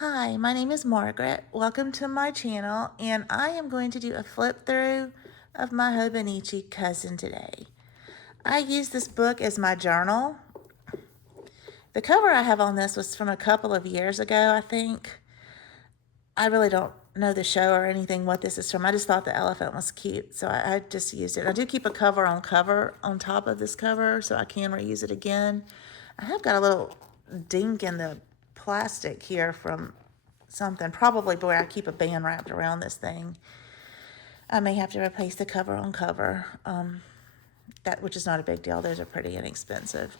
Hi, my name is Margaret. Welcome to my channel, and I am going to do a flip through of my Hobonichi Cousin today. I use this book as my journal. The cover I have on this was from a couple of years ago, I think. I really don't know the show or anything what this is from. I just thought the elephant was cute, so I just used it. I do keep a cover on top of this cover, so I can reuse it again. I have got a little dink in the plastic here from something, probably where I keep a band wrapped around this thing. I may have to replace the cover on cover, which is not a big deal. Those are pretty inexpensive.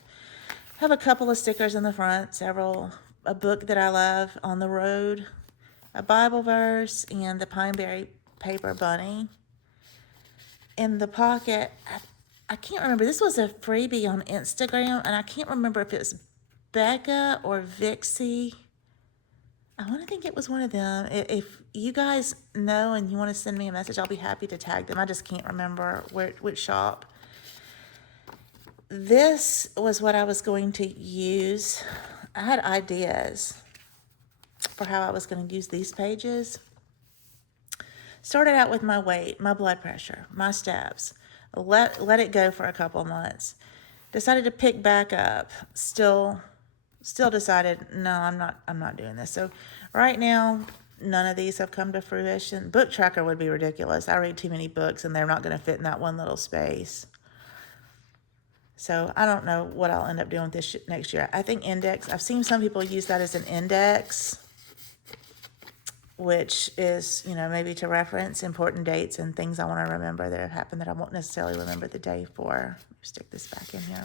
I have a couple of stickers in the front, a book that I love, On the Road, a Bible verse, and the Pineberry paper bunny. In the pocket, I can't remember. This was a freebie on Instagram, and I can't remember if it was Becca or Vixie. I want to think it was one of them. If you guys know and you want to send me a message, I'll be happy to tag them. I just can't remember which shop. This was what I was going to use. I had ideas for how I was going to use these pages. Started out with my weight, my blood pressure, my steps. Let it go for a couple months. Decided to pick back up. Still decided, no, I'm not doing this. So right now, none of these have come to fruition. Book tracker would be ridiculous. I read too many books and they're not going to fit in that one little space. So I don't know what I'll end up doing with this next year. I think index, I've seen some people use that as an index, which is, maybe to reference important dates and things I want to remember that have happened that I won't necessarily remember the day for. Stick this back in here.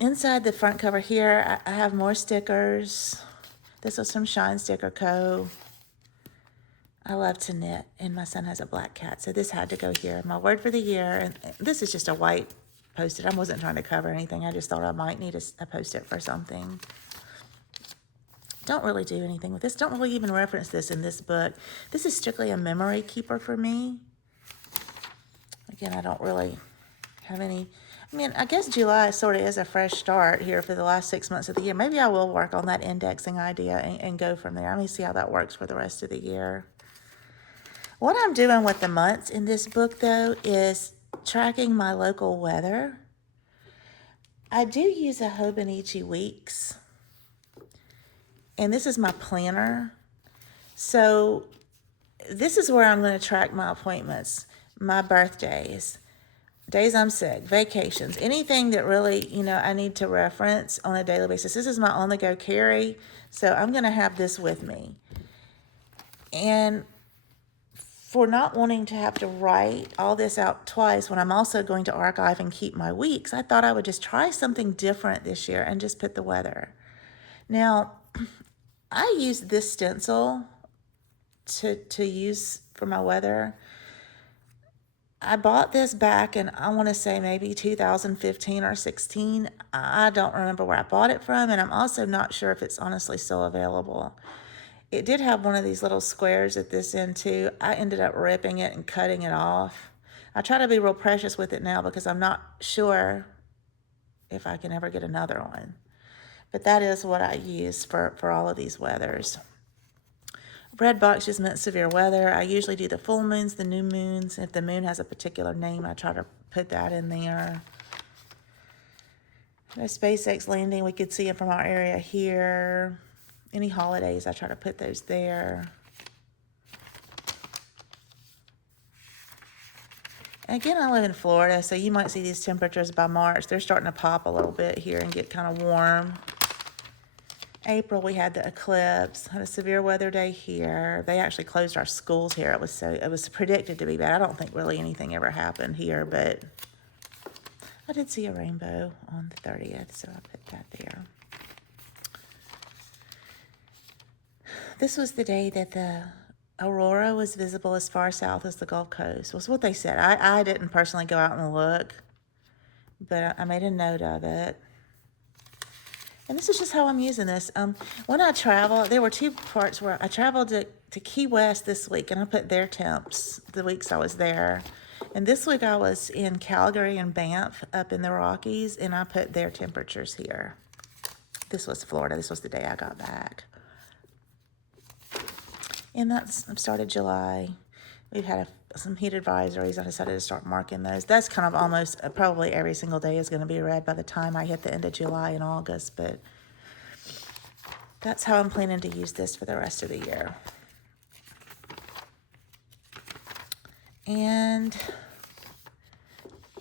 Inside the front cover here, I have more stickers. This was from Shine Sticker Co. I love to knit, and my son has a black cat, so this had to go here. My word for the year, and this is just a white Post-it. I wasn't trying to cover anything. I just thought I might need a Post-it for something. Don't really do anything with this. Don't really even reference this in this book. This is strictly a memory keeper for me. Again, I don't really have any... I guess July sort of is a fresh start here for the last 6 months of the year. Maybe I will work on that indexing idea and go from there. Let me see how that works for the rest of the year. What I'm doing with the months in this book, though, is tracking my local weather. I do use a Hobonichi Weeks, and this is my planner. So this is where I'm going to track my appointments, my birthdays, days I'm sick, vacations, anything that really, I need to reference on a daily basis. This is my on-the-go carry, so I'm going to have this with me. And for not wanting to have to write all this out twice when I'm also going to archive and keep my weeks, I thought I would just try something different this year and just put the weather. Now, I used this stencil to use for my weather. I bought this back in, I want to say maybe 2015 or 16. I don't remember where I bought it from, and I'm also not sure if it's honestly still available. It did have one of these little squares at this end too. I ended up ripping it and cutting it off. I try to be real precious with it now because I'm not sure if I can ever get another one. But that is what I use for all of these weathers. Red box just meant severe weather. I usually do the full moons, the new moons. If the moon has a particular name, I try to put that in there. The SpaceX landing, we could see it from our area here. Any holidays, I try to put those there. And again, I live in Florida, so you might see these temperatures by March. They're starting to pop a little bit here and get kind of warm. April, we had the eclipse, had a severe weather day here. They actually closed our schools here. It was predicted to be bad. I don't think really anything ever happened here, but I did see a rainbow on the 30th, so I put that there. This was the day that the aurora was visible as far south as the Gulf Coast, was what they said. I didn't personally go out and look, but I made a note of it. And this is just how I'm using this. When I travel, there were two parts where I traveled to Key West this week, and I put their temps the weeks I was there. And this week I was in Calgary and Banff up in the Rockies, and I put their temperatures here. This was Florida. This was the day I got back. And that's started July. We've had some heat advisories. I decided to start marking those. That's kind of almost, probably every single day is going to be read by the time I hit the end of July and August. But that's how I'm planning to use this for the rest of the year. And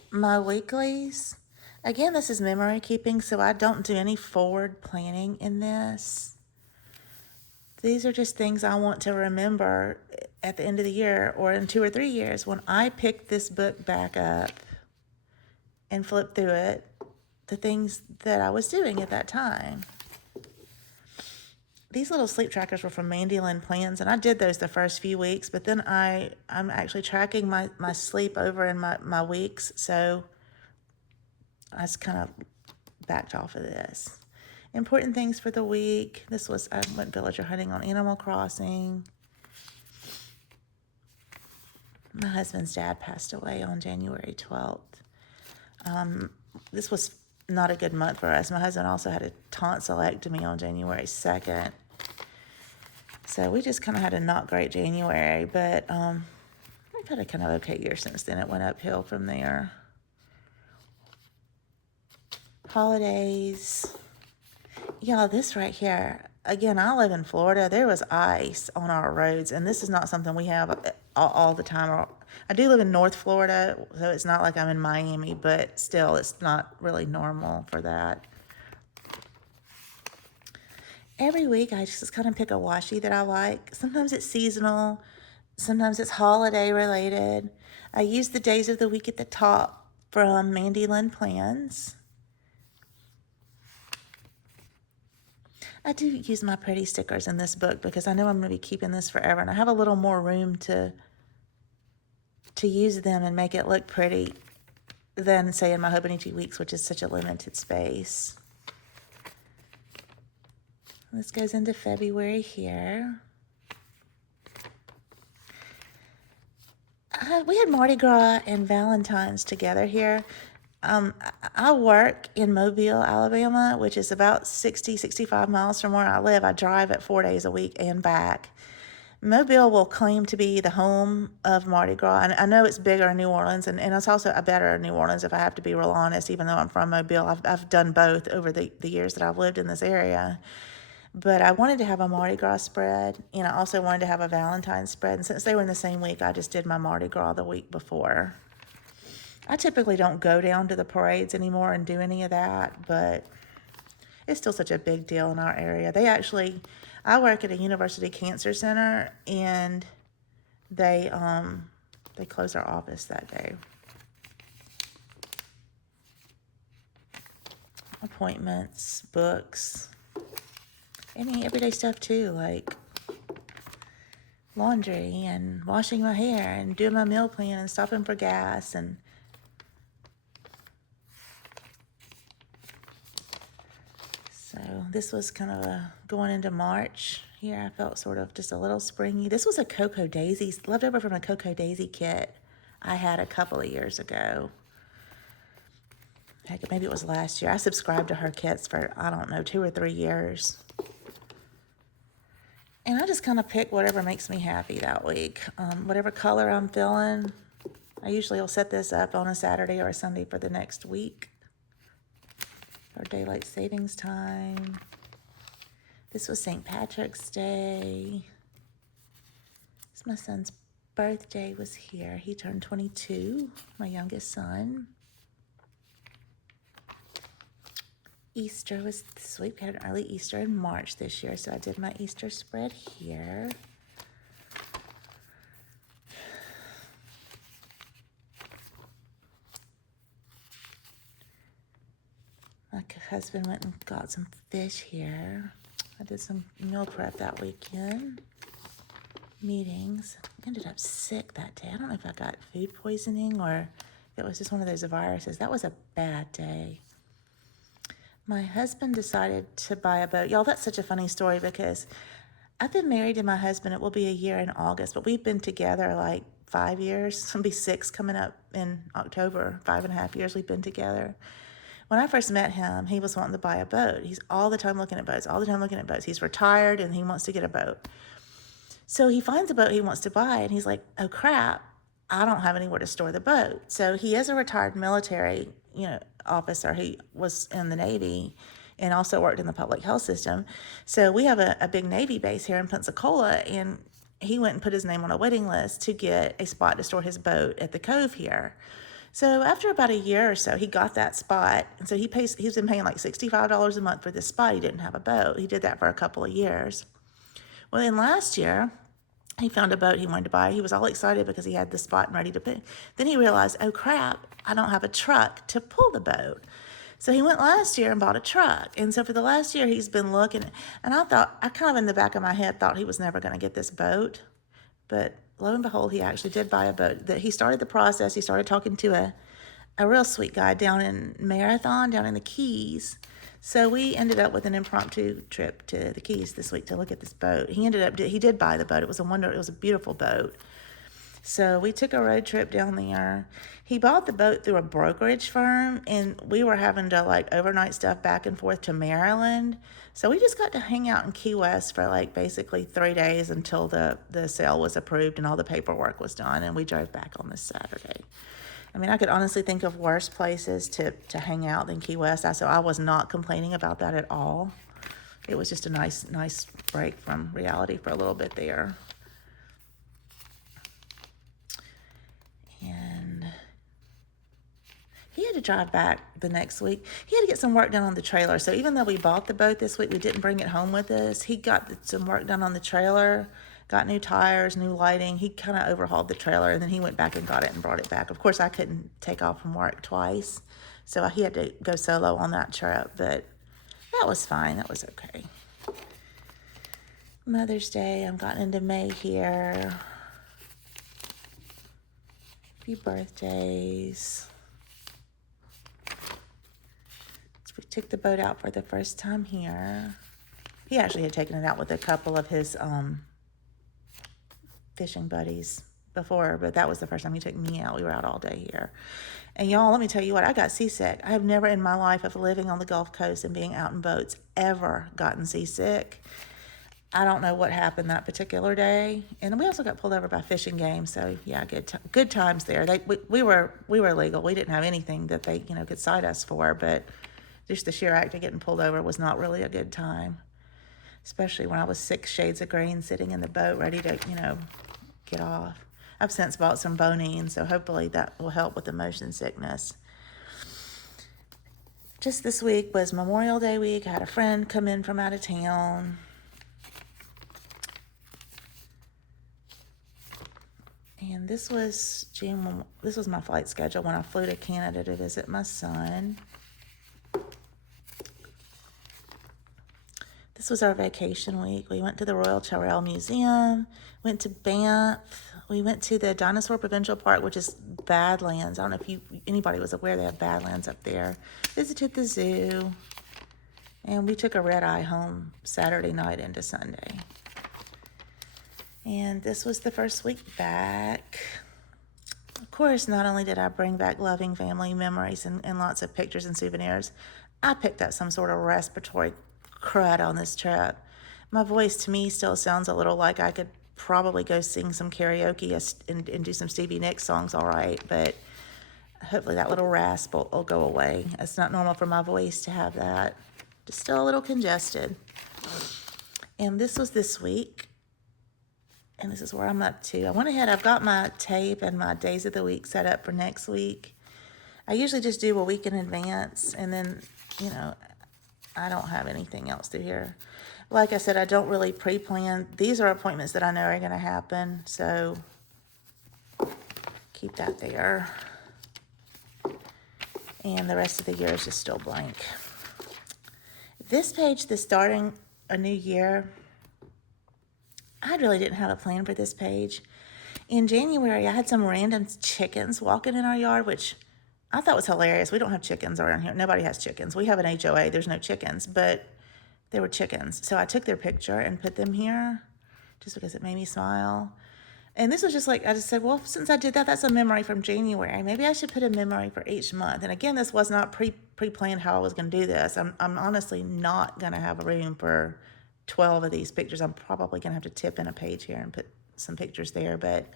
my weeklies, again, this is memory keeping, so I don't do any forward planning in this. These are just things I want to remember at the end of the year or in 2 or 3 years when I pick this book back up and flip through it, the things that I was doing at that time. These little sleep trackers were from Mandy Lynn Plans, and I did those the first few weeks, but then I'm actually tracking my sleep over in my weeks, so I just kind of backed off of this. Important things for the week. This was, I went villager hunting on Animal Crossing. My husband's dad passed away on January 12th. This was not a good month for us. My husband also had a tonsillectomy on January 2nd. So we just kind of had a not great January, but we've had a kind of okay year since then. It went uphill from there. Holidays. Y'all, this right here, again, I live in Florida. There was ice on our roads, and this is not something we have all the time. I do live in North Florida, so it's not like I'm in Miami, but still, it's not really normal for that. Every week, I just kind of pick a washi that I like. Sometimes it's seasonal. Sometimes it's holiday related. I use the days of the week at the top from Mandy Lynn Plans. I do use my pretty stickers in this book because I know I'm going to be keeping this forever, and I have a little more room to use them and make it look pretty than, say, in my Hobonichi Weeks, which is such a limited space. This goes into February here. We had Mardi Gras and Valentine's together here. I work in Mobile, Alabama, which is about 65 miles from where I live. I drive it 4 days a week and back. Mobile will claim to be the home of Mardi Gras, and I know it's bigger in New Orleans, and it's also a better in New Orleans, if I have to be real honest, even though I'm from Mobile. I've done both over the years that I've lived in this area. But I wanted to have a Mardi Gras spread, and I also wanted to have a Valentine's spread, and since they were in the same week, I just did my Mardi Gras the week before. I typically don't go down to the parades anymore and do any of that, but it's still such a big deal in our area. I work at a university cancer center, and they closed their office that day. Appointments, books, any everyday stuff too, like laundry and washing my hair and doing my meal plan and stopping for gas. And so this was kind of going into March here. I felt sort of just a little springy. This was a Cocoa Daisy, left over from a Cocoa Daisy kit I had a couple of years ago. Heck, maybe it was last year. I subscribed to her kits for, I don't know, 2 or 3 years. And I just kind of pick whatever makes me happy that week. Whatever color I'm feeling. I usually will set this up on a Saturday or a Sunday for the next week. Or daylight savings time. This was St. Patrick's Day. My son's birthday was here. He turned 22, my youngest son. Easter was this week. We had an early Easter in March this year, so I did my Easter spread here. My husband went and got some fish here. I did some meal prep that weekend. Meetings. I ended up sick that day. I don't know if I got food poisoning or if it was just one of those viruses. That was a bad day. My husband decided to buy a boat. Y'all, that's such a funny story because I've been married to my husband. It will be a year in August, but we've been together like 5 years. It'll be 6 coming up in October. 5.5 years we've been together. When I first met him, he was wanting to buy a boat. He's all the time looking at boats, all the time looking at boats. He's retired and he wants to get a boat. So he finds a boat he wants to buy, and he's like, oh crap, I don't have anywhere to store the boat. So he is a retired military, officer. He was in the Navy and also worked in the public health system. So we have a big Navy base here in Pensacola, and he went and put his name on a waiting list to get a spot to store his boat at the cove here. So after about a year or so, he got that spot. And so he's been paying like $65 a month for this spot. He didn't have a boat. He did that for a couple of years. Well, then last year, he found a boat he wanted to buy. He was all excited because he had the spot and ready to put. Then he realized, oh crap, I don't have a truck to pull the boat. So he went last year and bought a truck. And so for the last year, he's been looking. And I kind of in the back of my head thought he was never going to get this boat. But lo and behold, he actually did buy a boat. He started the process. He started talking to a real sweet guy down in Marathon, down in the Keys. So we ended up with an impromptu trip to the Keys this week to look at this boat. He did buy the boat. It was a beautiful boat. So we took a road trip down there. He bought the boat through a brokerage firm, and we were having to overnight stuff back and forth to Maryland. So we just got to hang out in Key West for basically 3 days until the sale was approved and all the paperwork was done, and we drove back on this Saturday. I mean, I could honestly think of worse places to hang out than Key West. So I was not complaining about that at all. It was just a nice break from reality for a little bit there. And he had to drive back the next week. He had to get some work done on the trailer. So even though we bought the boat this week, we didn't bring it home with us. He got some work done on the trailer. Got new tires, new lighting. He kind of overhauled the trailer, and then he went back and got it and brought it back. Of course, I couldn't take off from work twice, so he had to go solo on that trip, but that was fine. That was okay. Mother's Day, I'm gotten into May here. A few birthdays. So we took the boat out for the first time here. He actually had taken it out with a couple of his fishing buddies before, but that was the first time he took me out. We were out all day here. And y'all, let me tell you what, I got seasick. I have never in my life of living on the Gulf Coast and being out in boats ever gotten seasick. I don't know what happened that particular day. And we also got pulled over by fishing game. So yeah, good times there. We were legal. We didn't have anything that they, could cite us for, but just the sheer act of getting pulled over was not really a good time. Especially when I was 6 shades of green sitting in the boat ready to, get off. I've since bought some Bonine, so hopefully that will help with the motion sickness. Just this week was Memorial Day week. I had a friend come in from out of town. And this was my flight schedule when I flew to Canada to visit my son. This was our vacation week. We went to the Royal Tyrrell Museum, went to Banff. We went to the Dinosaur Provincial Park, which is Badlands. I don't know if anybody was aware they have Badlands up there. Visited the zoo. And we took a red eye home Saturday night into Sunday. And this was the first week back. Of course, not only did I bring back loving family memories and lots of pictures and souvenirs, I picked up some sort of respiratory crud on this trip. My voice to me still sounds a little like I could probably go sing some karaoke and do some Stevie Nicks songs all right, but hopefully that little rasp will go away. It's not normal for my voice to have that. Just still a little congested. And this was this week, and this is where I'm up to. I went ahead, I've got my tape and my days of the week set up for next week. I usually just do a week in advance, and then, I don't have anything else through here. Like I said, I don't really pre-plan. These are appointments that I know are going to happen, so keep that there. And the rest of the year is just still blank. This page, the starting a new year, I really didn't have a plan for this page. In January, I had some random chickens walking in our yard, which I thought was hilarious. We don't have chickens around here. Nobody has chickens. We have an HOA. There's no chickens, but there were chickens. So I took their picture and put them here just because it made me smile. And this was just like, I just said, well, since I did that, that's a memory from January. Maybe I should put a memory for each month. And again, this was not pre-planned how I was going to do this. I'm honestly not going to have a room for 12 of these pictures. I'm probably going to have to tip in a page here and put some pictures there. But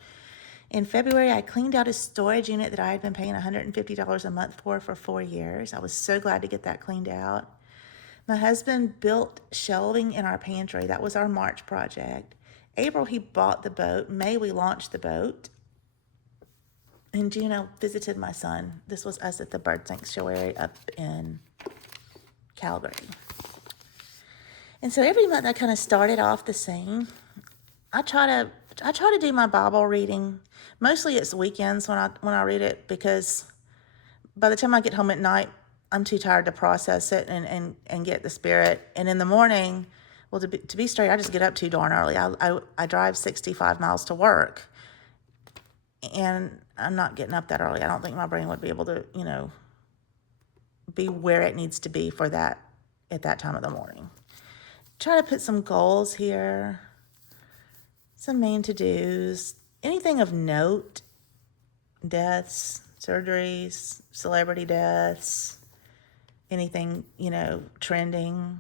in February, I cleaned out a storage unit that I had been paying $150 a month for 4 years. I was so glad to get that cleaned out. My husband built shelving in our pantry. That was our March project. April, he bought the boat. May, we launched the boat. In June, I visited my son. This was us at the bird sanctuary up in Calgary. And so every month I kind of started off the same. I try to do my Bible reading. Mostly it's weekends when I read it, because by the time I get home at night, I'm too tired to process it and get the spirit. And in the morning, well, to be straight, I just get up too darn early. I drive 65 miles to work, and I'm not getting up that early. I don't think my brain would be able to, be where it needs to be for that at that time of the morning. Try to put some goals here, some main to-dos, anything of note, deaths, surgeries, celebrity deaths, anything, trending.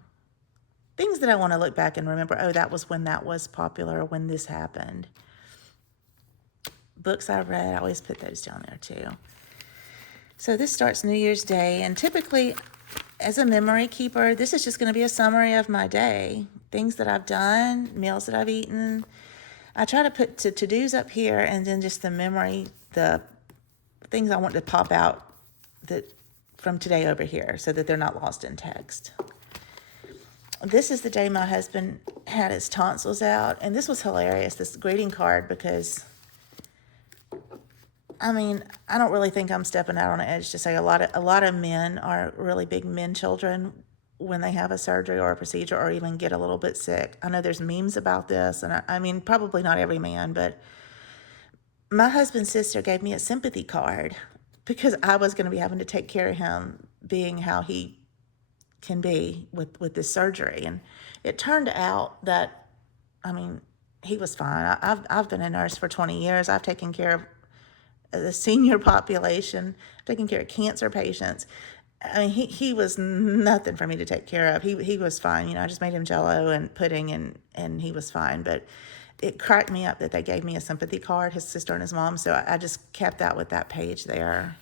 Things that I want to look back and remember, oh, that was when that was popular, or when this happened. Books I read, I always put those down there too. So this starts New Year's Day, and typically, as a memory keeper, this is just going to be a summary of my day. Things that I've done, meals that I've eaten. I try to put to-dos up here, and then just the memory, the things I want to pop out from today over here, so that they're not lost in text. This is the day my husband had his tonsils out, and this was hilarious, this greeting card, because, I don't really think I'm stepping out on an edge to say a lot of men are really big men children when they have a surgery or a procedure, or even get a little bit sick. I know there's memes about this, and probably not every man, but my husband's sister gave me a sympathy card because I was going to be having to take care of him, being how he can be with this surgery. And it turned out that, he was fine. I've been a nurse for 20 years. I've taken care of the senior population, taking care of cancer patients. He was nothing for me to take care of. He was fine. I just made him Jell-O and pudding, and he was fine. But it cracked me up that they gave me a sympathy card, his sister and his mom. So I just kept that with that page there.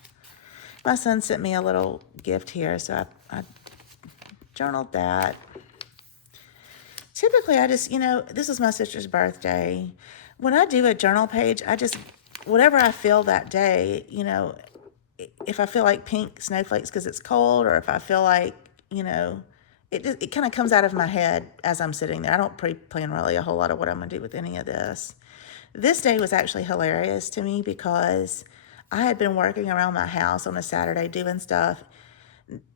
My son sent me a little gift here, so I journaled that. Typically, I just, this is my sister's birthday. When I do a journal page, I just, whatever I feel that day, if I feel like pink snowflakes because it's cold, or if I feel like, it kind of comes out of my head as I'm sitting there. I don't pre-plan really a whole lot of what I'm going to do with any of this. This day was actually hilarious to me because I had been working around my house on a Saturday doing stuff,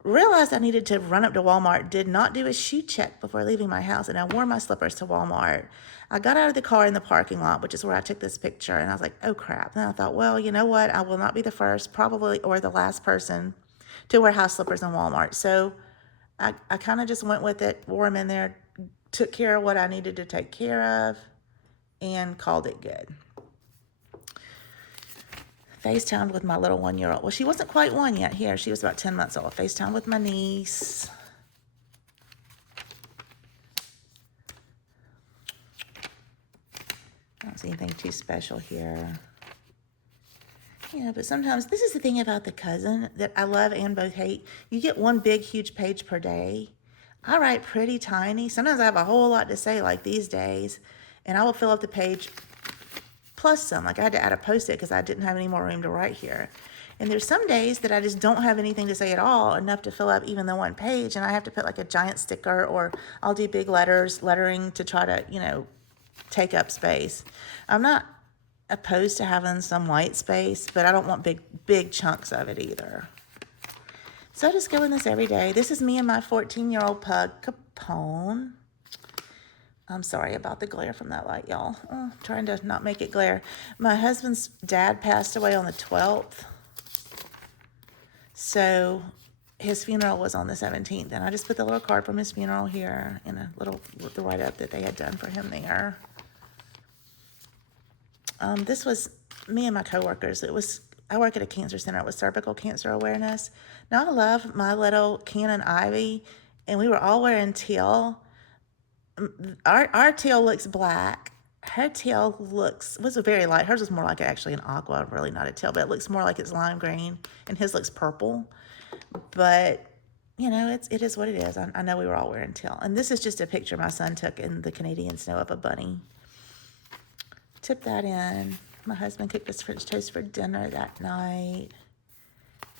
realized I needed to run up to Walmart, did not do a shoe check before leaving my house, and I wore my slippers to Walmart. I got out of the car in the parking lot, which is where I took this picture, and I was like, oh crap. Then I thought, well, you know what? I will not be the first, probably, or the last person to wear house slippers in Walmart. So I kind of just went with it, wore them in there, took care of what I needed to take care of, and called it good. FaceTimed with my little 1-year-old. Well, she wasn't quite one yet here. She was about 10 months old. FaceTimed with my niece. I don't see anything too special here. But sometimes, this is the thing about the cousin that I love and both hate. You get one big, huge page per day. I write pretty tiny. Sometimes I have a whole lot to say, like these days, and I will fill up the page plus some. Like I had to add a post-it because I didn't have any more room to write here. And there's some days that I just don't have anything to say at all, enough to fill up even the one page, and I have to put like a giant sticker, or I'll do big lettering to try to, take up space. I'm not opposed to having some white space, but I don't want big chunks of it either. So I just go in this every day. This is me and my 14-year-old pug, Capone. I'm sorry about the glare from that light, y'all. Trying to not make it glare. My husband's dad passed away on the 12th. So his funeral was on the 17th. And I just put the little card from his funeral here and the write-up that they had done for him there. This was me and my coworkers. I work at a cancer center. It was cervical cancer awareness. Now, I love my little Canon Ivy, and we were all wearing teal. Our teal looks black. Her teal was very light. Hers was more like actually an aqua, really not a teal, but it looks more like it's lime green, and his looks purple. But, it is what it is. I know we were all wearing teal. And this is just a picture my son took in the Canadian snow of a bunny. Tip that in. My husband cooked us French toast for dinner that night.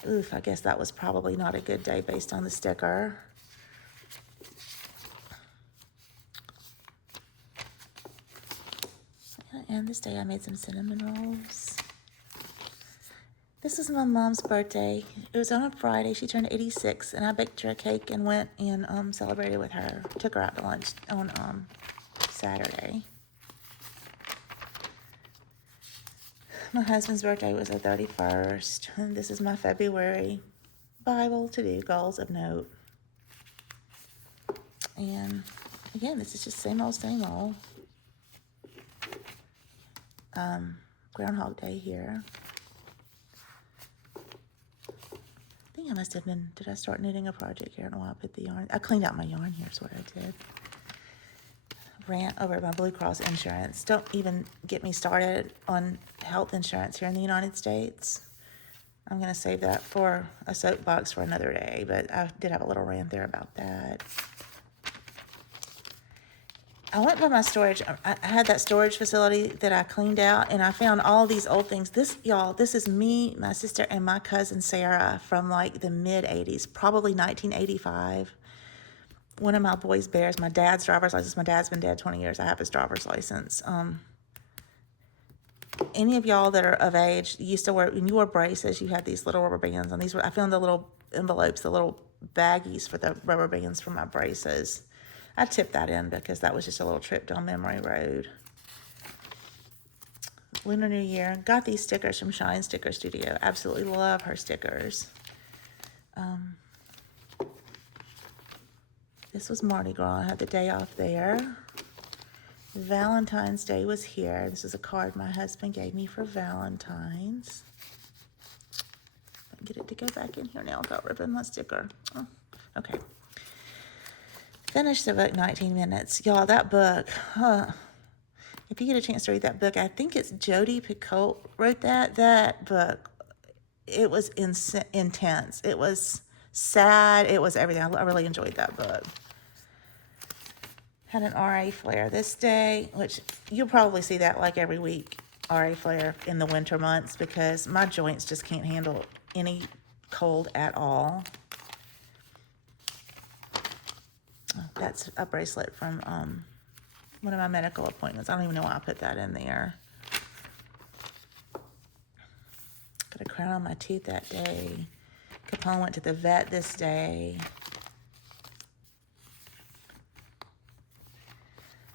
Oof, I guess that was probably not a good day based on the sticker. And this day I made some cinnamon rolls. This was my mom's birthday. It was on a Friday. She turned 86, and I baked her a cake and went and celebrated with her. Took her out to lunch on Saturday. My husband's birthday was the 31st, and this is my February Bible to-do goals of note. And again, this is just same old. Groundhog Day here. I think I must have been, did I start knitting a project here? I don't know why I put the yarn. I cleaned out my yarn here is what I did. Rant over my Blue Cross insurance. Don't even get me started on health insurance here in the United States. I'm going to save that for a soapbox for another day, but I did have a little rant there about that. I went by my storage. I had that storage facility that I cleaned out, and I found all these old things. This is me, my sister, and my cousin Sarah from like the mid-'80s, probably 1985. One of my boys bears my dad's driver's license. My dad's been dead 20 years. I have his driver's license. Any of y'all that are of age used to wear, when you wore braces, you had these little rubber bands. And I found the little envelopes, the little baggies for the rubber bands for my braces. I tipped that in because that was just a little trip down memory road. Lunar New Year. Got these stickers from Shine Sticker Studio. Absolutely love her stickers. This was Mardi Gras. I had the day off there. Valentine's Day was here. This is a card my husband gave me for Valentine's. I can get it to go back in here now without ripping my sticker. Oh, okay. Finished the book 19 minutes. Y'all, that book, if you get a chance to read that book, I think it's Jodi Picoult wrote that. That book, it was intense. It was sad. It was everything. I really enjoyed that book. Had an RA flare this day, which you'll probably see that like every week, RA flare in the winter months, because my joints just can't handle any cold at all. That's a bracelet from one of my medical appointments. I don't even know why I put that in there. Got a crown on my teeth that day. Capone went to the vet this day.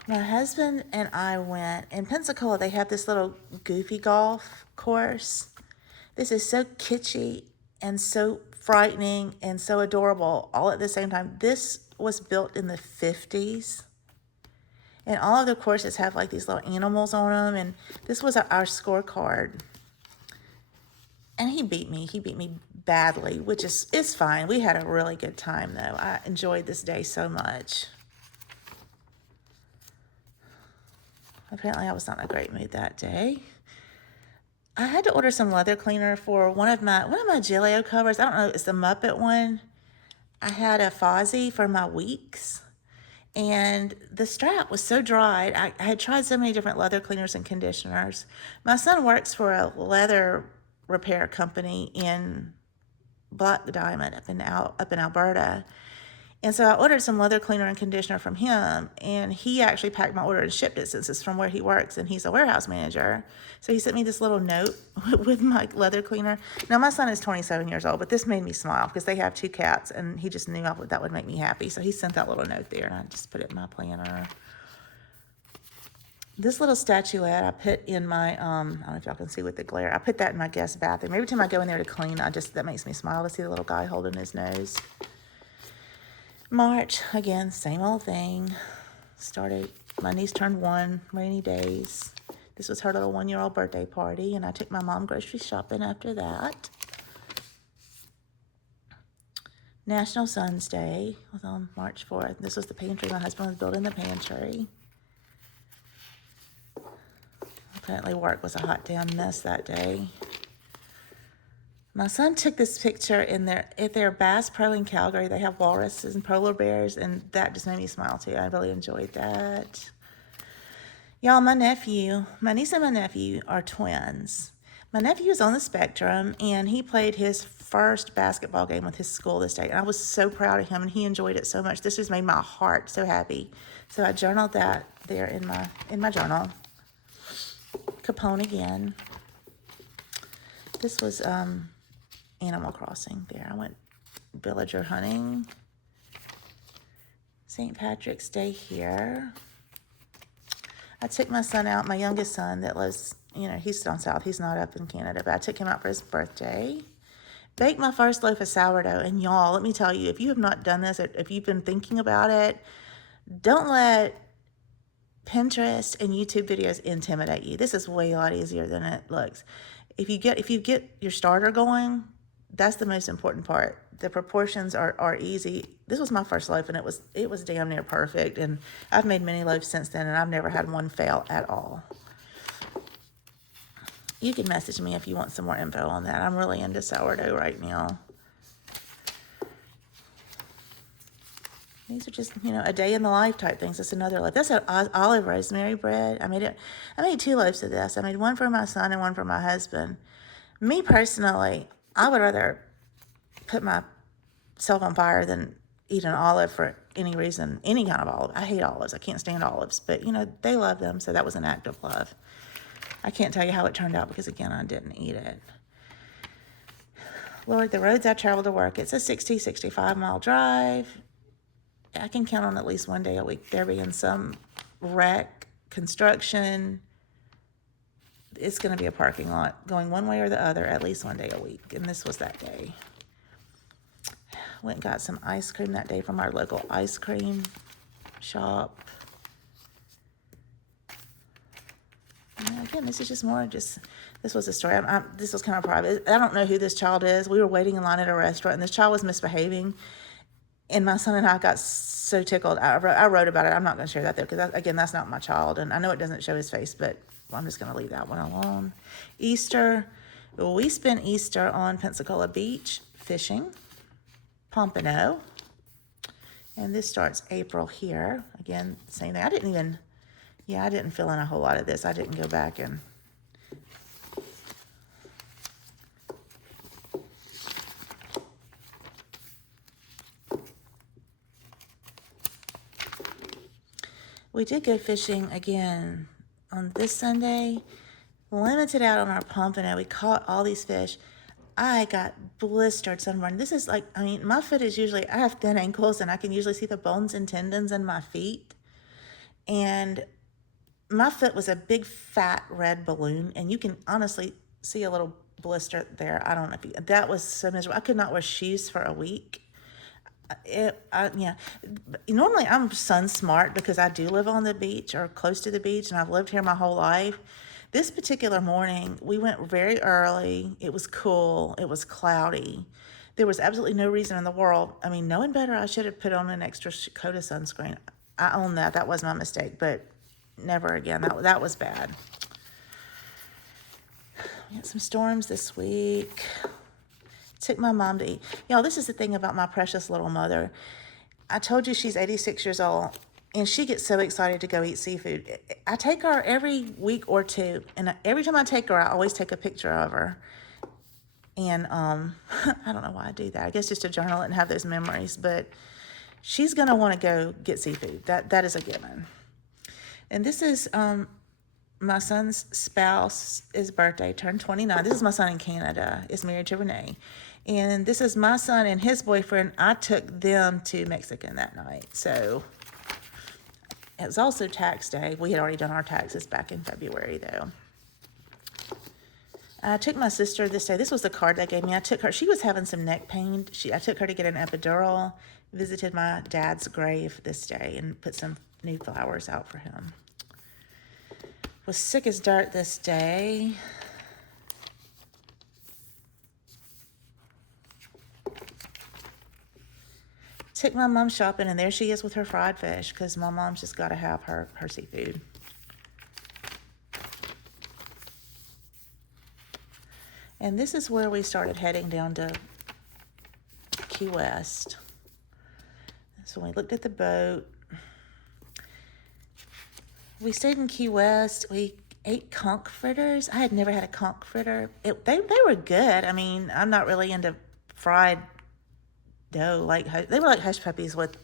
My husband and I went, in Pensacola, they have this little goofy golf course. This is so kitschy and so frightening and so adorable all at the same time. This was built in the 50s. And all of the courses have like these little animals on them. And this was our scorecard. And he beat me. He beat me badly, which is fine. We had a really good time, though. I enjoyed this day so much. Apparently, I was not in a great mood that day. I had to order some leather cleaner for one of my Gillio covers. I don't know, it's the Muppet one. I had a Fozzie for my weeks, and the strap was so dried. I had tried so many different leather cleaners and conditioners. My son works for a leather repair company in Black Diamond up in Alberta. And so I ordered some leather cleaner and conditioner from him, and he actually packed my order and shipped it since it's from where he works, and he's a warehouse manager. So he sent me this little note with my leather cleaner. Now, my son is 27 years old, but this made me smile because they have 2 cats, and he just knew that would make me happy. So he sent that little note there, and I just put it in my planner. This little statuette I put in my, I don't know if y'all can see with the glare, I put that in my guest bathroom. Every time I go in there to clean, that makes me smile to see the little guy holding his nose. March, again, same old thing. My niece turned 1, rainy days. This was her little 1-year-old birthday party, and I took my mom grocery shopping after that. National Sons Day was on March 4th. This was the pantry. My husband was building the pantry. Apparently work was a hot damn mess that day. My son took this picture at their Bass Pro in Calgary. They have walruses and polar bears, and that just made me smile too. I really enjoyed that. Y'all, my niece and my nephew are twins. My nephew is on the spectrum, and he played his first basketball game with his school this day. And I was so proud of him, and he enjoyed it so much. This just made my heart so happy. So I journaled that there in my journal. Capone again. This was Animal Crossing there. I went villager hunting. St. Patrick's Day here. I took my son out, my youngest son that lives, he's down south. He's not up in Canada, but I took him out for his birthday. Baked my first loaf of sourdough. And y'all, let me tell you, if you have not done this, if you've been thinking about it, don't let Pinterest and YouTube videos intimidate you. This is way a lot easier than it looks. If you get your starter going, that's the most important part. The proportions are easy. This was my first loaf, and it was damn near perfect. And I've made many loaves since then, and I've never had one fail at all. You can message me if you want some more info on that. I'm really into sourdough right now. These are just, a day in the life type things. That's another loaf. That's an olive rosemary bread. I made 2 loaves of this. I made one for my son and one for my husband. Me personally, I would rather put myself on fire than eat an olive for any reason, any kind of olive. I hate olives. I can't stand olives. But, they love them, so that was an act of love. I can't tell you how it turned out because, again, I didn't eat it. Lord, the roads I travel to work, it's a 65-mile drive. I can count on at least one day a week there being some wreck, construction. It's going to be a parking lot going one way or the other at least one day a week. And this was that day. Went and got some ice cream that day from our local ice cream shop. And again, this is just more this was a story. This was kind of private. I don't know who this child is. We were waiting in line at a restaurant, and this child was misbehaving. And my son and I got so tickled. I wrote about it. I'm not going to share that, though, because, again, that's not my child. And I know it doesn't show his face, but I'm just going to leave that one alone. Easter. We spent Easter on Pensacola Beach fishing. Pompano. And this starts April here. Again, same thing. I didn't fill in a whole lot of this. I didn't go back and... We did go fishing again on this Sunday. Limited out on our pompano. We caught all these fish. I got blistered sunburn. This is my foot is usually, I have thin ankles, and I can usually see the bones and tendons in my feet. And my foot was a big, fat, red balloon, and you can honestly see a little blister there. I don't know that was so miserable. I could not wear shoes for a week. Normally I'm sun smart because I do live on the beach or close to the beach, and I've lived here my whole life. This particular morning, we went very early. It was cool. It was cloudy. There was absolutely no reason in the world. Knowing better, I should have put on an extra coat of sunscreen. I own that. That was my mistake, but never again. That was bad. We had some storms this week. Took my mom to eat. Y'all, this is the thing about my precious little mother. I told you she's 86 years old, and she gets so excited to go eat seafood. I take her every week or two, and every time I take her, I always take a picture of her. And I don't know why I do that. I guess just to journal it and have those memories. But she's going to want to go get seafood. That is a given. And this is my son's spouse's birthday, turned 29. This is my son in Canada. Is married to Renee. And this is my son and his boyfriend. I took them to Mexican that night. So it was also tax day. We had already done our taxes back in February, though. I took my sister this day. This was the card they gave me. I took her. She was having some neck pain. I took her to get an epidural, visited my dad's grave this day, and put some new flowers out for him. Was sick as dirt this day. Took my mom shopping, and there she is with her fried fish, because my mom's just got to have her seafood. And this is where we started heading down to Key West. So we looked at the boat. We stayed in Key West. We ate conch fritters. I had never had a conch fritter. They were good. I mean, I'm not really into fried dough. They were like hush puppies with,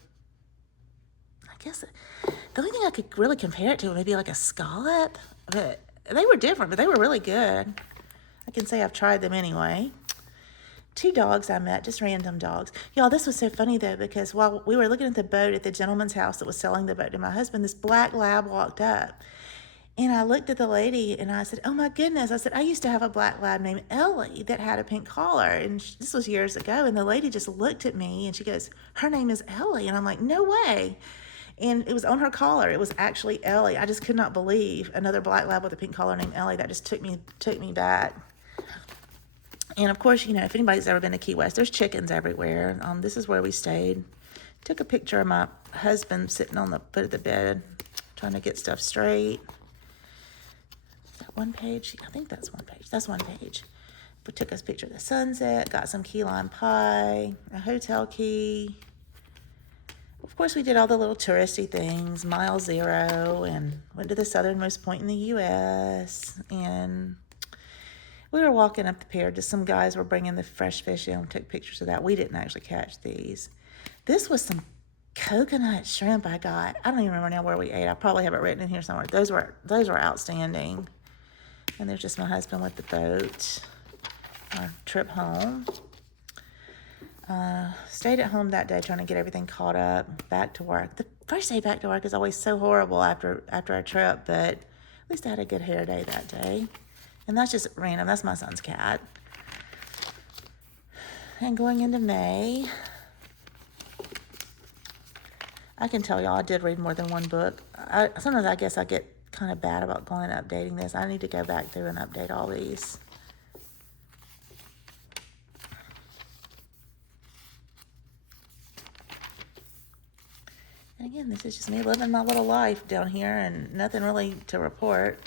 I guess, the only thing I could really compare it to would maybe like a scallop. But they were different, but they were really good. I can say I've tried them anyway. 2 dogs I met, just random dogs. Y'all, this was so funny though, because while we were looking at the boat at the gentleman's house that was selling the boat to my husband, this black lab walked up. And I looked at the lady and I said, oh my goodness. I said, I used to have a black lab named Ellie that had a pink collar. And this was years ago. And the lady just looked at me and she goes, her name is Ellie. And I'm like, no way. And it was on her collar. It was actually Ellie. I just could not believe another black lab with a pink collar named Ellie. That just took me back. And of course, you know, if anybody's ever been to Key West, there's chickens everywhere. This is where we stayed. Took a picture of my husband sitting on the foot of the bed, trying to get stuff straight. Is that one page? I think that's one page. That's one page. We took us a picture of the sunset, got some key lime pie, a hotel key. Of course, we did all the little touristy things, mile 0, and went to the southernmost point in the U.S., and we were walking up the pier. Just some guys were bringing the fresh fish in. We took pictures of that. We didn't actually catch these. This was some coconut shrimp I got. I don't even remember now where we ate. I probably have it written in here somewhere. Those were outstanding. And there's just my husband with the boat. Our trip home. Stayed at home that day trying to get everything caught up. Back to work. The first day back to work is always so horrible after a trip, but at least I had a good hair day that day. And that's just random. That's my son's cat. And going into May, I can tell y'all I did read more than one book. Sometimes I guess I get kind of bad about going and updating this. I need to go back through and update all these. And again, this is just me living my little life down here and nothing really to report.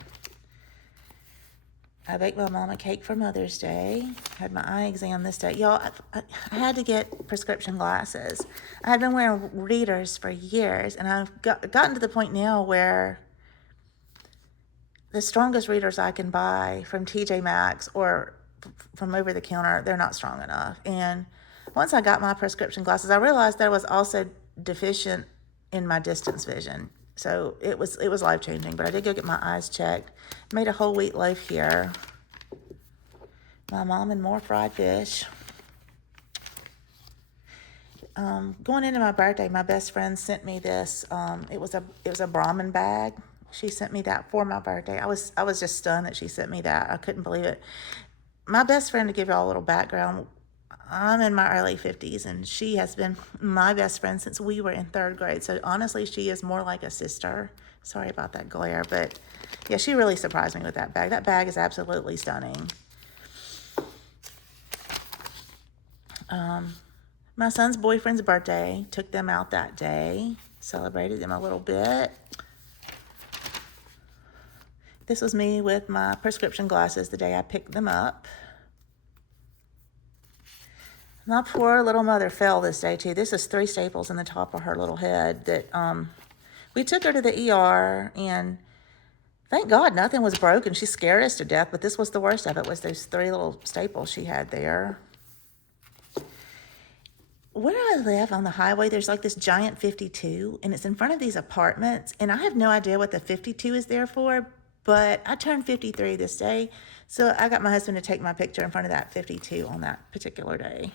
I baked my mom a cake for Mother's Day. Had my eye exam this day. Y'all, I had to get prescription glasses. I had been wearing readers for years, and I've gotten to the point now where the strongest readers I can buy from TJ Maxx or from over the counter, they're not strong enough. And once I got my prescription glasses, I realized that I was also deficient in my distance vision. So it was life-changing, but I did go get my eyes checked. Made a whole wheat loaf here. My mom and more fried fish. Going into my birthday, my best friend sent me this. It was a Brahmin bag. She sent me that for my birthday. I was just stunned that she sent me that. I couldn't believe it. My best friend, to give y'all a little background, I'm in my early 50s, and she has been my best friend since we were in 3rd grade. So honestly, she is more like a sister. Sorry about that glare, but yeah, she really surprised me with that bag. That bag is absolutely stunning. My son's boyfriend's birthday, took them out that day, celebrated them a little bit. This was me with my prescription glasses the day I picked them up. My poor little mother fell this day, too. This is 3 staples in the top of her little head that we took her to the ER, and thank God nothing was broken. She scared us to death, but this was the worst of it, was those 3 little staples she had there. Where I live on the highway, there's like this giant 52, and it's in front of these apartments, and I have no idea what the 52 is there for, but I turned 53 this day, so I got my husband to take my picture in front of that 52 on that particular day.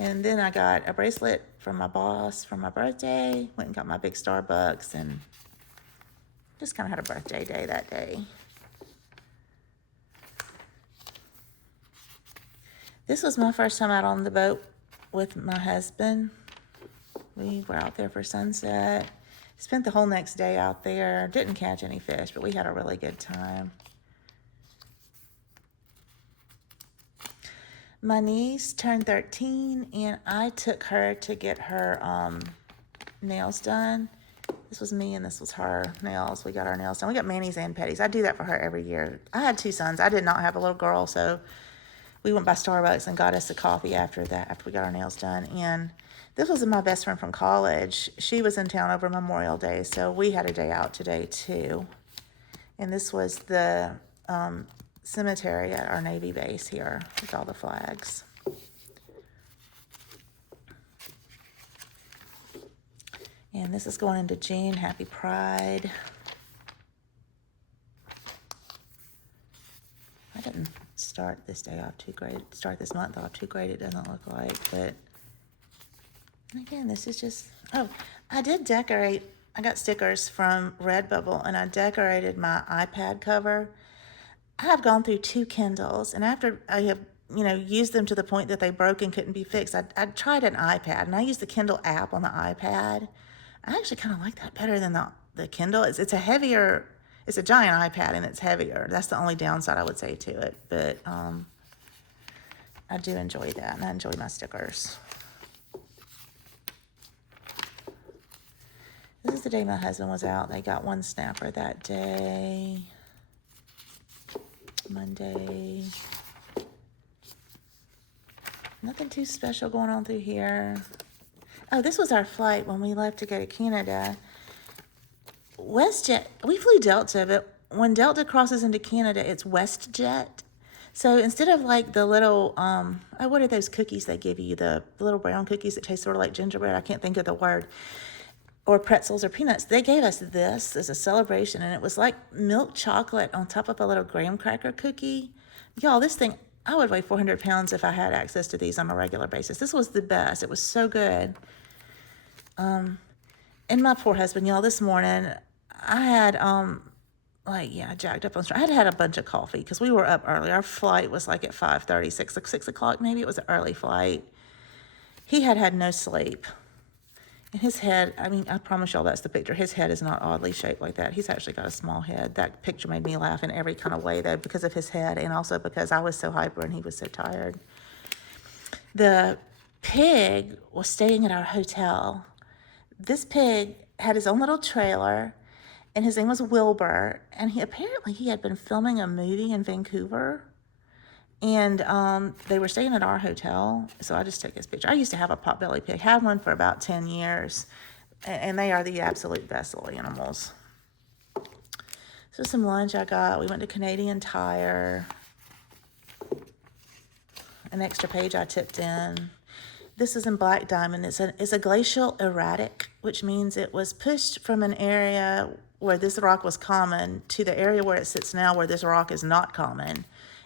And then I got a bracelet from my boss for my birthday. Went and got my big Starbucks and just kind of had a birthday day that day. This was my first time out on the boat with my husband. We were out there for sunset. Spent the whole next day out there. Didn't catch any fish, but we had a really good time. My niece turned 13, and I took her to get her nails done. This was me and this was her nails. We got our nails done. We got manis and pedis. I do that for her every year. I had 2 sons. I did not have a little girl, so we went by Starbucks and got us a coffee after that, after we got our nails done. And this was my best friend from college. She was in town over Memorial Day, so we had a day out today too. And this was the cemetery at our Navy base here with all the flags. And this is going into June. Happy Pride. I didn't start this day off too great. Start this month off too great, it doesn't look like. But again, this is just... Oh, I did decorate. I got stickers from Redbubble, and I decorated my iPad cover. I have gone through 2 Kindles, and after I have, used them to the point that they broke and couldn't be fixed, I tried an iPad, and I used the Kindle app on the iPad. I actually kind of like that better than the Kindle. It's a heavier, it's a giant iPad and it's heavier. That's the only downside I would say to it. But I do enjoy that, and I enjoy my stickers. This is the day my husband was out. They got 1 snapper that day. Monday. Nothing too special going on through here. Oh, this was our flight when we left to go to Canada. WestJet, we flew Delta, but when Delta crosses into Canada, it's WestJet. So instead of like the little, what are those cookies they give you? The little brown cookies that taste sort of like gingerbread. I can't think of the word. Or pretzels or peanuts. They gave us this as a celebration, and it was like milk chocolate on top of a little graham cracker cookie. Y'all, this thing, I would weigh 400 pounds if I had access to these on a regular basis. This was the best. It was so good. And my poor husband, y'all, this morning, I had, jacked up on strength. I had a bunch of coffee because we were up early. Our flight was like at 5:30, 6 o'clock maybe. It was an early flight. He had no sleep. And his head, I promise y'all that's the picture. His head is not oddly shaped like that. He's actually got a small head. That picture made me laugh in every kind of way, though, because of his head and also because I was so hyper and he was so tired. The pig was staying at our hotel. This pig had his own little trailer, and his name was Wilbur, and he had been filming a movie in Vancouver. And they were staying at our hotel, so I just took his picture. I used to have a potbelly pig. Had one for about 10 years, and they are the absolute best little animals. So some lunch I got. We went to Canadian Tire. An extra page I tipped in. This is in Black Diamond. It's a glacial erratic, which means it was pushed from an area where this rock was common to the area where it sits now, where this rock is not common.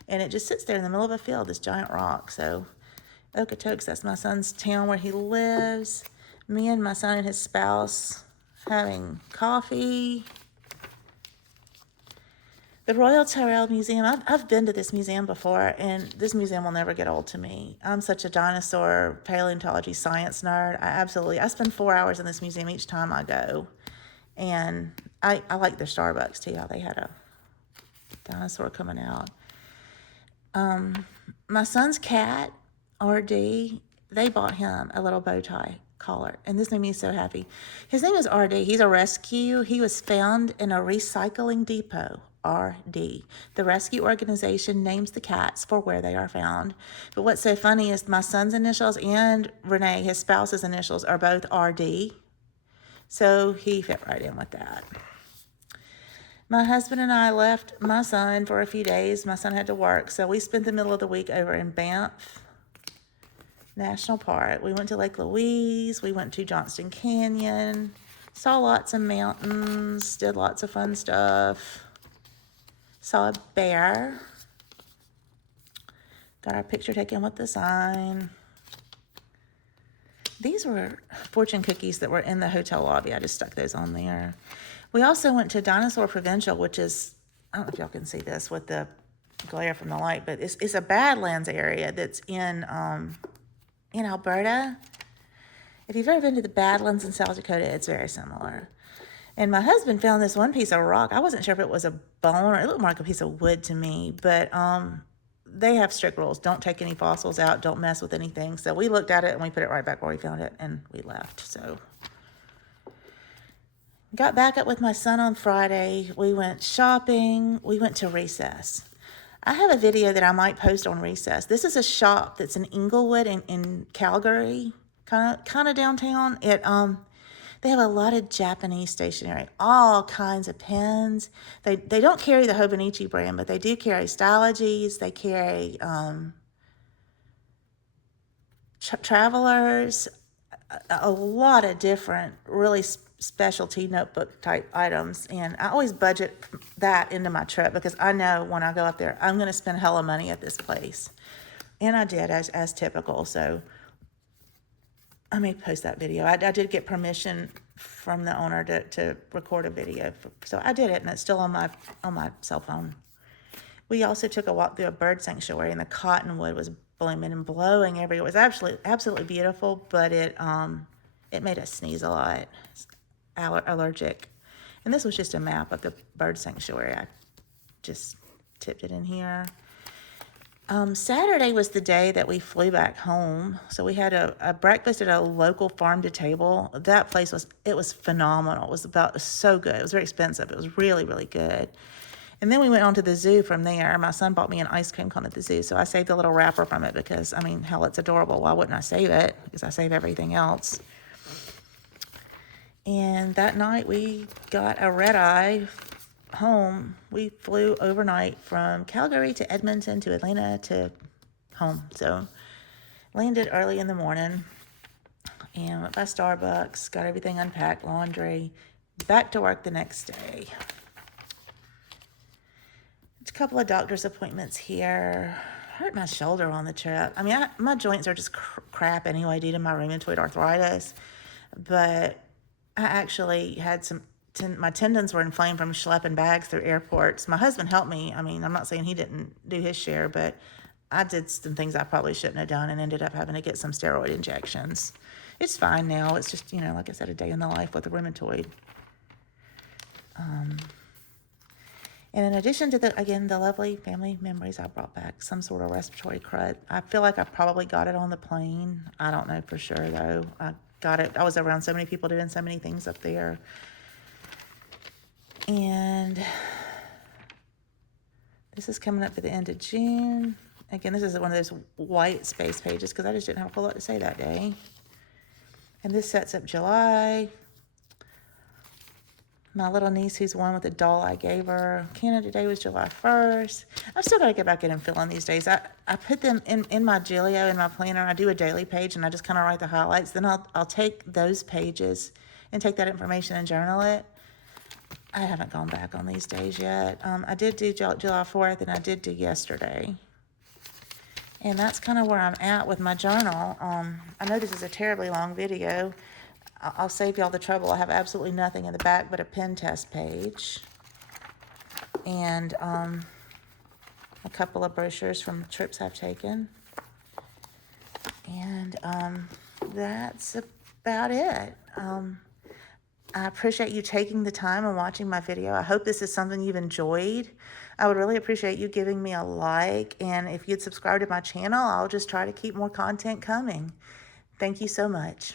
And it just sits there in the middle of a field, this giant rock. So Okotoks, that's my son's town where he lives. Me and my son and his spouse having coffee. The Royal Tyrrell Museum, I've been to this museum before, and this museum will never get old to me. I'm such a dinosaur paleontology science nerd. I spend 4 hours in this museum each time I go. And I like their Starbucks too. How they had a dinosaur coming out. My son's cat, RD, they bought him a little bow tie collar, and this made me so happy. His name is RD. He's a rescue. He was found in a recycling depot, RD. The rescue organization names the cats for where they are found. But what's so funny is my son's initials and Renee, his spouse's initials, are both RD. So he fit right in with that. My husband and I left my son for a few days. My son had to work, so we spent the middle of the week over in Banff National Park. We went to Lake Louise. We went to Johnston Canyon. Saw lots of mountains. Did lots of fun stuff. Saw a bear. Got our picture taken with the sign. These were fortune cookies that were in the hotel lobby. I just stuck those on there. We also went to Dinosaur Provincial, which is, I don't know if y'all can see this with the glare from the light, but it's a Badlands area that's in Alberta. If you've ever been to the Badlands in South Dakota, it's very similar. And my husband found this one piece of rock. I wasn't sure if it was a bone or it looked more like a piece of wood to me, but they have strict rules. Don't take any fossils out. Don't mess with anything. So we looked at it and we put it right back where we found it and we left. So got back up with my son on Friday. We went shopping. We went to Recess. I have a video that I might post on Recess. This is a shop that's in Inglewood in Calgary, kind of downtown. They have a lot of Japanese stationery, all kinds of pens. They don't carry the Hobonichi brand, but they do carry Stylogies. They carry Travelers, a lot of different really specialty notebook type items. And I always budget that into my trip because I know when I go up there, I'm going to spend hella money at this place. And I did, as typical. So I may post that video. I did get permission from the owner to record a video. So I did it, and it's still on my cell phone. We also took a walk through a bird sanctuary, and the cottonwood was blooming and blowing everywhere. It was absolutely beautiful, but it made us sneeze a lot. It's allergic. And this was just a map of the bird sanctuary. I just tipped it in here. Saturday was the day that we flew back home. So we had a breakfast at a local farm to table. That place was phenomenal. It was so good. It was very expensive. It was really, really good. And then we went on to the zoo from there. My son bought me an ice cream cone at the zoo. So I saved the little wrapper from it because, I mean, hell, it's adorable. Why wouldn't I save it? Because I save everything else. And that night we got a red eye home. We flew overnight from Calgary to Edmonton to Atlanta to home. So landed early in the morning and went by Starbucks, got everything unpacked, laundry, back to work the next day. A couple of doctor's appointments here. Hurt my shoulder on the trip. I mean, my joints are just crap anyway due to my rheumatoid arthritis, but I actually had my tendons were inflamed from schlepping bags through airports. My husband helped me. I mean, I'm not saying he didn't do his share, but I did some things I probably shouldn't have done and ended up having to get some steroid injections. It's fine now. It's just, like I said, a day in the life with a rheumatoid. And in addition to the lovely family memories, I brought back some sort of respiratory crud. I feel like I probably got it on the plane. I don't know for sure, though. I got it. I was around so many people doing so many things up there. And this is coming up to the end of June. Again, this is one of those white space pages because I just didn't have a whole lot to say that day. And this sets up July. My little niece who's one with the doll I gave her. Canada Day was July 1st. I've still got to get back in and fill in these days. I put them in my Gilio, in my planner. I do a daily page, and I just kind of write the highlights. Then I'll take those pages and take that information and journal it. I haven't gone back on these days yet. I did do July 4th, and I did do yesterday. And that's kind of where I'm at with my journal. I know this is a terribly long video. I'll save y'all the trouble. I have absolutely nothing in the back but a pen test page. And a couple of brochures from trips I've taken. And that's about it. I appreciate you taking the time and watching my video. I hope this is something you've enjoyed. I would really appreciate you giving me a like. And if you'd subscribe to my channel, I'll just try to keep more content coming. Thank you so much.